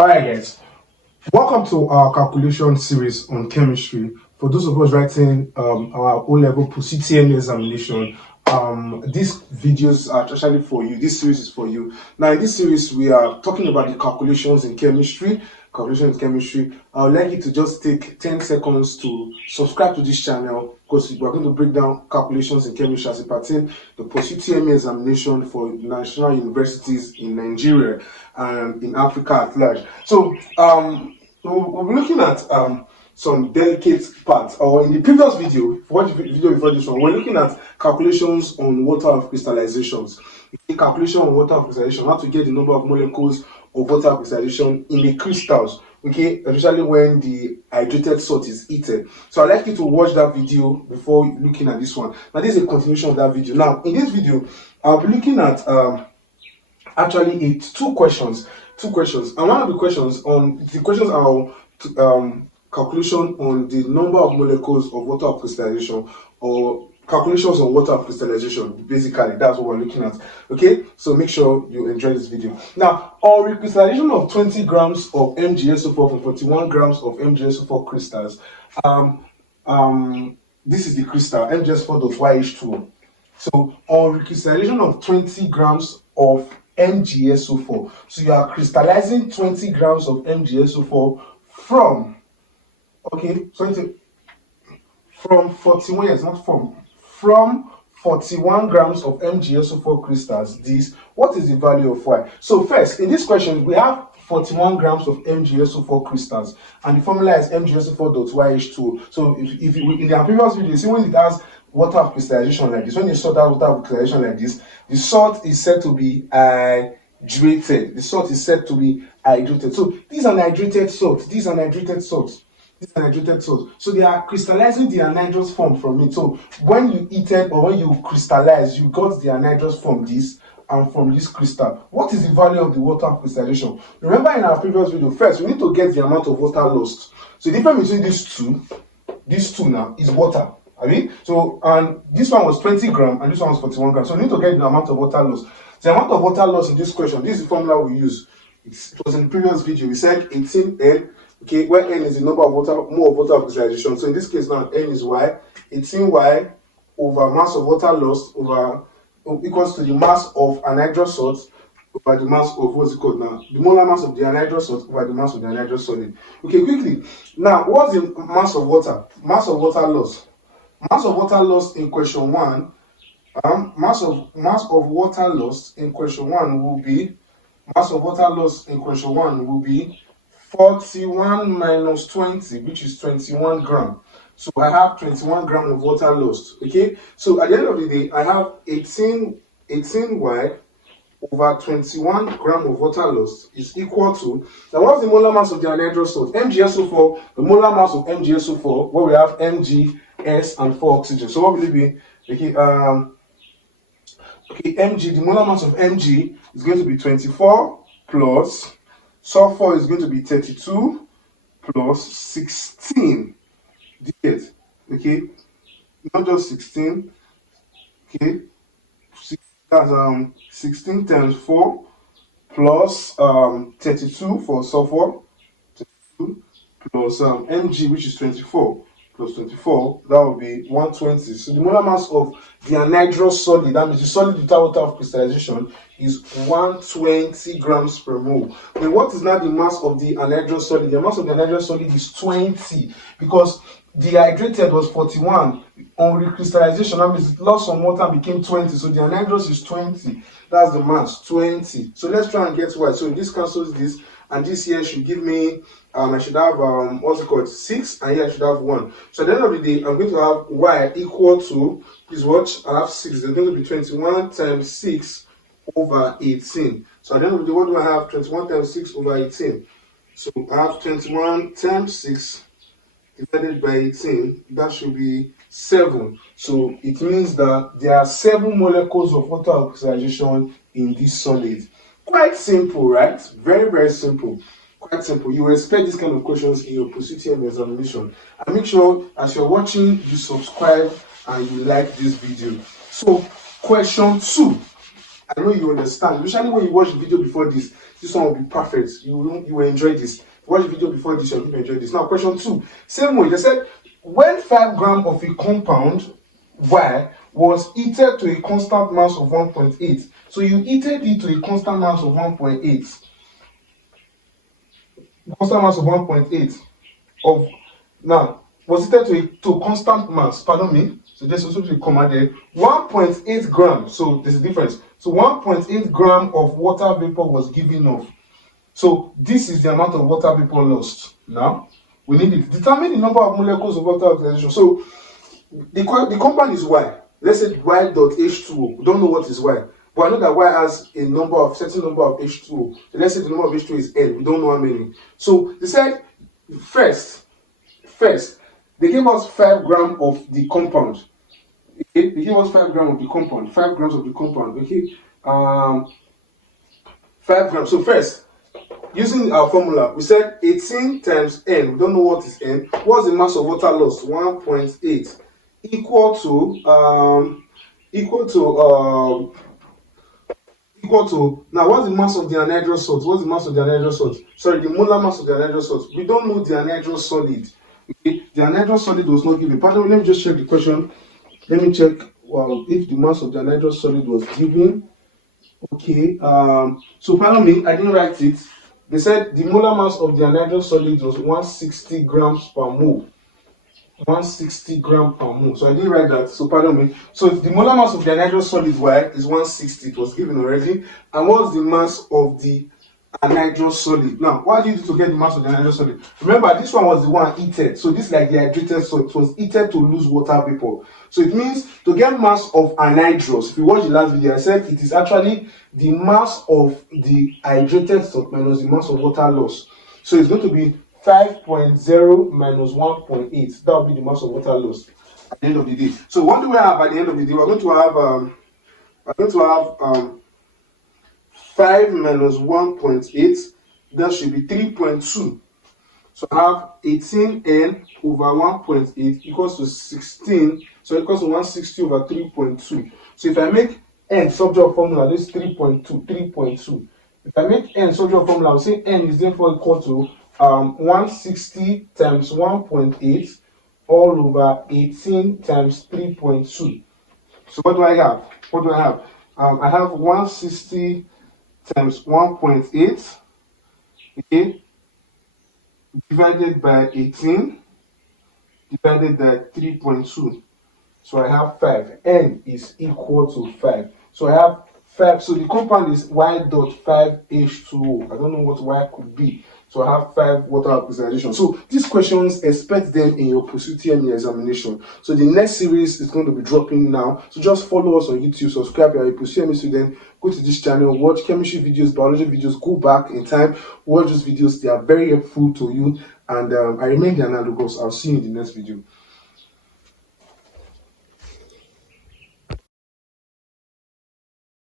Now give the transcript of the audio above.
Alright guys, welcome to our calculation series on chemistry. For those of us writing our O-level post-utme examination, these videos are actually for you. This series is for you. Now in this series we are talking about the calculations in chemistry. I would like you to just take 10 seconds to subscribe to this channel because we're going to break down calculations in chemistry as it pertains to the post-utme examination for national universities in Nigeria and in Africa at large. So we'll be looking at some delicate parts. Or in the previous video, video before this one, we're looking at calculations on water of crystallizations. Calculation on water of crystallization, how to get the number of molecules of water of crystallization in the crystals, okay, especially when the hydrated salt is heated. So I'd like you to watch that video before looking at this one. Now this is a continuation of that video. Now in this video, I'll be looking at actually it's two questions, and one of the questions are calculation on the number of molecules of water of crystallization, or calculations on water of crystallization. Basically that's what we're looking at. Okay, so make sure you enjoy this video. Now on recrystallization of 20 grams of MgSO4 from 41 grams of MgSO4 crystals, this is the crystal MgS4.YH2O. so on recrystallization of 20 grams of MgSO4, so you are crystallizing 20 grams of MgSO4 from 41 years, not from 41 grams of MgSO4 crystals. What is the value of Y? So first, in this question, we have 41 grams of MgSO4 crystals, and the formula is MgSO4.YH2O. So if you, in the previous video, you see when it has water of crystallization like this, when you sort out water of crystallization like this, the salt is said to be hydrated. So these are hydrated salts. So they are crystallizing the anhydrous form from it. So when you eat it or when you crystallize, you got the anhydrous from this and from this crystal. What is the value of the water of crystallization? Remember in our previous video, first we need to get the amount of water lost. So the difference between these two now is water. So and this one was 20 grams and this one was 41 grams. So we need to get the amount of water lost. The amount of water lost in this question, this is the formula we use. It was in the previous video. We said 18N. Okay, where N is the number of mole of water of crystallization. So in this case now, N is Y. 18Y over mass of water lost over equals to the mass of anhydrous salt over the mass of what's it called now? The molar mass of the anhydrous salt over the mass of the anhydrous solid. Okay, quickly. Now, what's the mass of water? Mass of water lost. Mass of water lost in question 1. Mass of water lost in question 1 will be 41 minus 20, which is 21 grams. So I have 21 grams of water lost. Okay, so at the end of the day, I have 18Y over 21 grams of water lost is equal to, now what's the molar mass of the anhydrous salt? MgSO4, the molar mass of MgSO4, where we have Mg, and 4 oxygen. So what will it be? Okay, Mg, the molar mass of Mg is going to be 24 plus sulfur is going to be 32 plus 16. Okay, not just 16. Okay, that's 16 times 4 plus 32 for sulfur, 32 plus Mg, which is 24 plus 24, that will be 120. So the molar mass of the anhydrous solid, that means the solid without water of crystallization, is 120 grams per mole. Then what is now the mass of the anhydrous solid? The mass of the anhydrous solid is 20, because the hydrated was 41. On recrystallization, that means it lost some water and became 20. So the anhydrous is 20. That's the mass, 20. So let's try and get Y. So this cancels this, and this here should give me, I should have, 6, and here I should have 1. So at the end of the day, I'm going to have Y equal to, please watch, I have 6. There's going to be 21 times 6 over 18. So at the end of the day, what do I have? 21 times 6 over 18. So I have 21 times 6 divided by 18. That should be 7. So it means that there are 7 molecules of water of crystallization in this solid. Quite simple, right? Very, very simple. Quite simple. You will expect this kind of questions in your post-utme examination. And make sure as you're watching, you subscribe and you like this video. So question 2. I know you understand, especially when you watch the video before this. This one will be perfect. You will enjoy this. Watch the video before this, you'll enjoy this. Now, question 2. Same way, they said, when 5 grams of a compound Y was heated to a constant mass of 1.8. So you heated it to a constant mass of 1.8. Constant mass of 1.8 of now was heated to constant mass, pardon me. So there's also a comma there. 1.8 grams. So there's a difference. So 1.8 gram of water vapor was given off. So this is the amount of water vapor lost. Now we need to determine the number of molecules of water oxidation. So the compound is Y. Let's say Y dot H2O. We don't know what is Y, but I know that Y has a certain number of H2O. So let's say the number of H2O is N. We don't know how many. So they said first they gave us 5 grams of the compound. Okay? They gave us 5 grams of the compound. 5 grams of the compound. Okay. 5 grams. So first, using our formula, we said 18 times N. We don't know what is N. What's the mass of water lost? 1.8 equal to now what's the mass of the anhydrous salt? What's the mass of the anhydrous salt? Sorry, the molar mass of the anhydrous salt. We don't know the anhydrous solid. Okay, the anhydrous solid was not given. Pardon me, let me just check the question. Let me check if the mass of the anhydrous solid was given. Okay, so pardon me, I didn't write it. They said the molar mass of the anhydrous solid was 160 grams per mole. 160 grams per mole. So I didn't write that. So pardon me. So the molar mass of the anhydrous solid Y is 160. It was given already. And what's the mass of the anhydrous solid? Now, what do you do to get the mass of the anhydrous solid? Remember, this one was the one heated. So this is like the hydrated salt. It was heated to lose water vapor. So it means to get mass of anhydrous. If you watch the last video, I said it is actually the mass of the hydrated salt minus the mass of water loss. So it's going to be 5.0 minus 1.8. That will be the mass of water lost at the end of the day. So what do we have at the end of the day? We're going to have 5 minus 1.8. That should be 3.2. So I have 18n over 1.8 equals to 16. So it equals to 160 over 3.2. So if I make n subject of formula, this is 3.2. If I make n subject of formula, I'll say n is therefore equal to 160 times 1.8 all over 18 times 3.2. So what do I have? I have 160 times 1.8, okay, divided by 18, divided by 3.2. So I have 5. N is equal to 5. So I have 5. So the compound is Y dot 5H2O. I don't know what Y could be. So I have 5 water crystallization. So these questions, expect them in your post-utme examination. So the next series is going to be dropping now. So just follow us on YouTube, subscribe if you are a post-utme student, go to this channel, watch chemistry videos, biology videos, go back in time, watch those videos. They are very helpful to you. And I remain the Analogous. I'll see you in the next video.